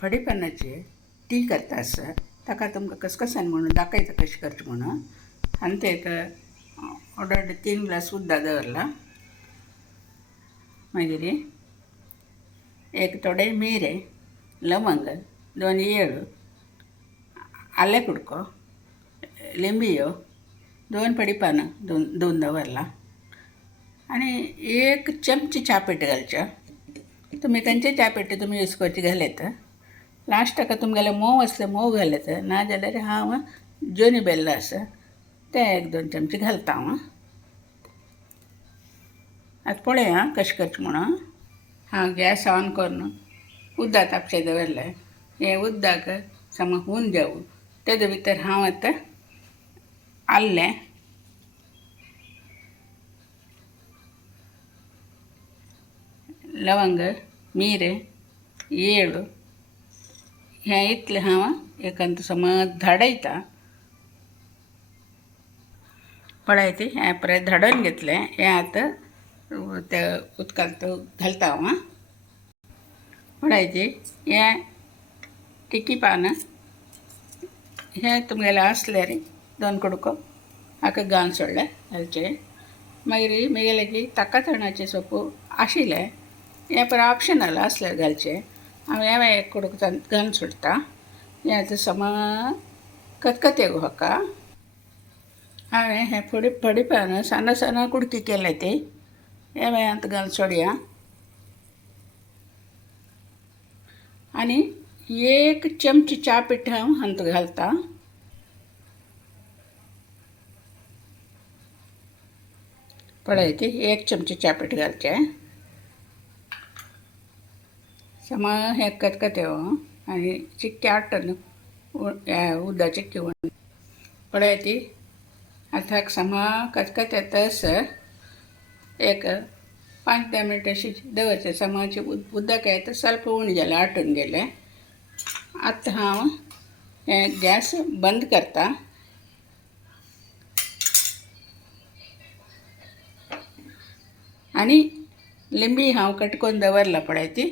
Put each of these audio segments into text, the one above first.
फडीपणाची T करता आसा ताका तुमकां कसकसान म्हणून दाखयता कशें करचें म्हणून. आनी ते एक ऑर्डर 3 ग्लास उदक दवरला. मागीर एक थोडे मिरे, लवंग, 2 येळू, आले कुडको, लिंबियो, 2 फडीपानां धुवन दवरला. आनी 1 चमची च्या पेट घालच्या. तुमी खंयचे च्या पेटी तुमी यूज करची घालत. लास्ट ताका तुमगेले मोव आसले मोव घालत, नाजाल्यार हांव जोनी बेल्ला आसा ते 1-2 चमचे घालता हांव. आतां पळय कशें करचें म्हणून. हांव गॅस ऑन करून उदक तापचें दवरलें. हें उदक समज हून जावं तेजे भितर हांव आतां आल्लें, लवंग, मिरे, येळू हें इतलें हांव एकांत समज धाडयता. पळयती हें परत धाडून घेतलें. हें आतां त्या उदकांत घालता हांव. पळयती हें टिकी पान हें तुमगेलें आसल्यार 2 कुडको हाका घालून सोडलें घालचें. मागीर म्हगेलें की ताकातणाचें सोपू आशिल्लें हें पर ऑप्शनल आसल्यार घालचें. हांव हें 1 कुडको घालून सोडटा. हें आतां समज खतखतें हाका हांवें हें फडीपान साना साना कुडकी केले ती हें आतां घालून सोडया. आनी 1 चमची च्या पीठ हांव हांत घालता. पळयती 1 चमची च्या पीठ घालचें. समज हें खतखतें आनी चिक्की हाडटा उदक चिक्की म्हणून. पळयती आतां समज खतखतें तसर एक 5-10 मिनट अशी दवरचें. समज उदक येता ಸ್ವಲ್ಪ उण जालें आटून गेलें. आतां हांव हें गॅस बंद करता. आनी लिंबी हांव कट करून दवरला. पळयती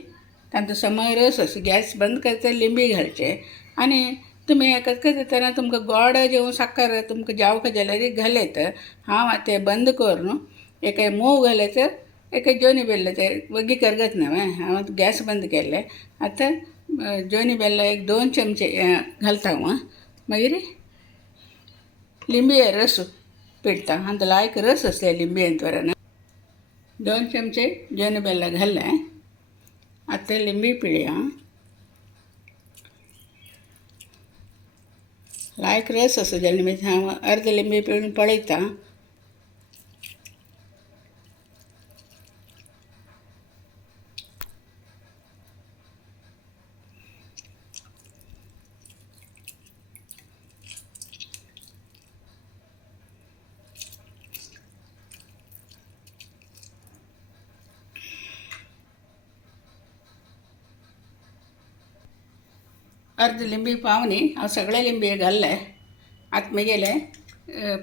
तांचो समज रस असो गॅस बंद करता लिंबी घालचें. आनी तुमी हें खतखतें तुमकां गोड जेवं साखर तुमकां जावं जाल्यार घालत. हांव आतां तें बंद करून एक मोव घालत, एक जोनी बेल्ला तें वग्गी करगत न्हय. हांव गॅस बंद केलें. आतां जोनी बेल्ला 1-2 चमचे घालता हांव. मागीर लिंबये रस पिळटा. आतां लायक रस आसलें लिंबयेंत वरान 2 चमचे जोनी बेल्ला घालें. आतां लिंबी पिळया. लायक रस असो जाल्यार मागीर हांव अर्द लिंबी पिळून पळयता. अर्द लिंबी पावनी हांव सगळे लिंबये घाल्ले. आतां म्हगेलें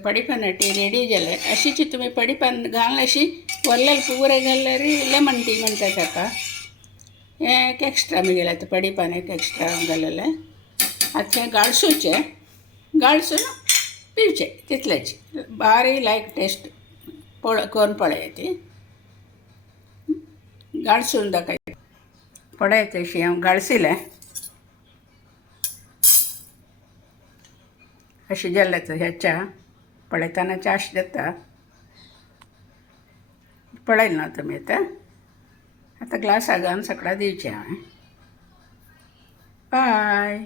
फडीपान टी रेडी जालें. अशीच तुमी फडीपान घालून अशी व्हरल्यार पुरे घाल्यार लेमन टी म्हणटा ताका. हें एक एक्स्ट्रा म्हगेलें आतां फडीपान एक एक्स्ट्रा घालेलें. आतां हें गाळसून पिवचें तितलेंच. बारी लायक टेस्ट करून पळयाती. गाळसून दाखय पळयत अशी हांव गाळसिलें. अशें जालें हें च्या पळयतना च्याश जाता. पळयलें न्हय तुमी आतां ग्लासा घालून सकाळीं दिवचें हांवें. बाय.